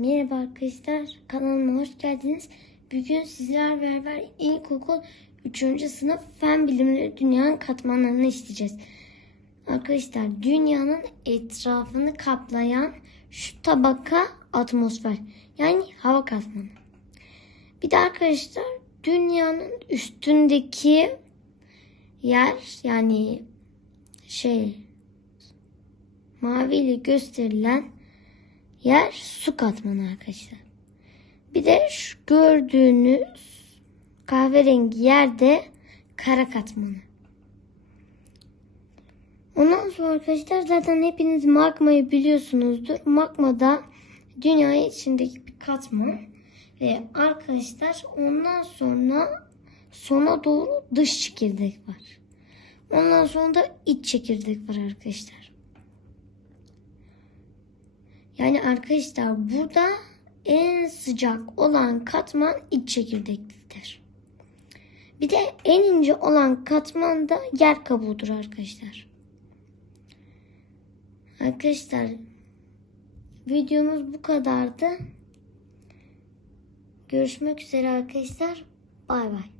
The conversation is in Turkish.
Merhaba arkadaşlar, kanalıma hoş geldiniz. Bugün sizler beraber ilkokul 3. sınıf fen bilimleri dünyanın katmanlarını işleyeceğiz. Arkadaşlar dünyanın etrafını kaplayan şu tabaka atmosfer yani hava katmanı. Bir de arkadaşlar dünyanın üstündeki yer yani şey maviyle gösterilen yer su katmanı arkadaşlar. Bir de şu gördüğünüz kahverengi yerde kara katmanı. Ondan sonra arkadaşlar zaten hepiniz magmayı biliyorsunuzdur. Magma da dünya içindeki bir katman. Ve arkadaşlar ondan sonra sona doğru dış çekirdek var. Ondan sonra da iç çekirdek var arkadaşlar. Yani arkadaşlar burada en sıcak olan katman iç çekirdeklidir. Bir de en ince olan katman da yer kabuğudur arkadaşlar. Arkadaşlar videomuz bu kadardı. Görüşmek üzere arkadaşlar. Bay bay.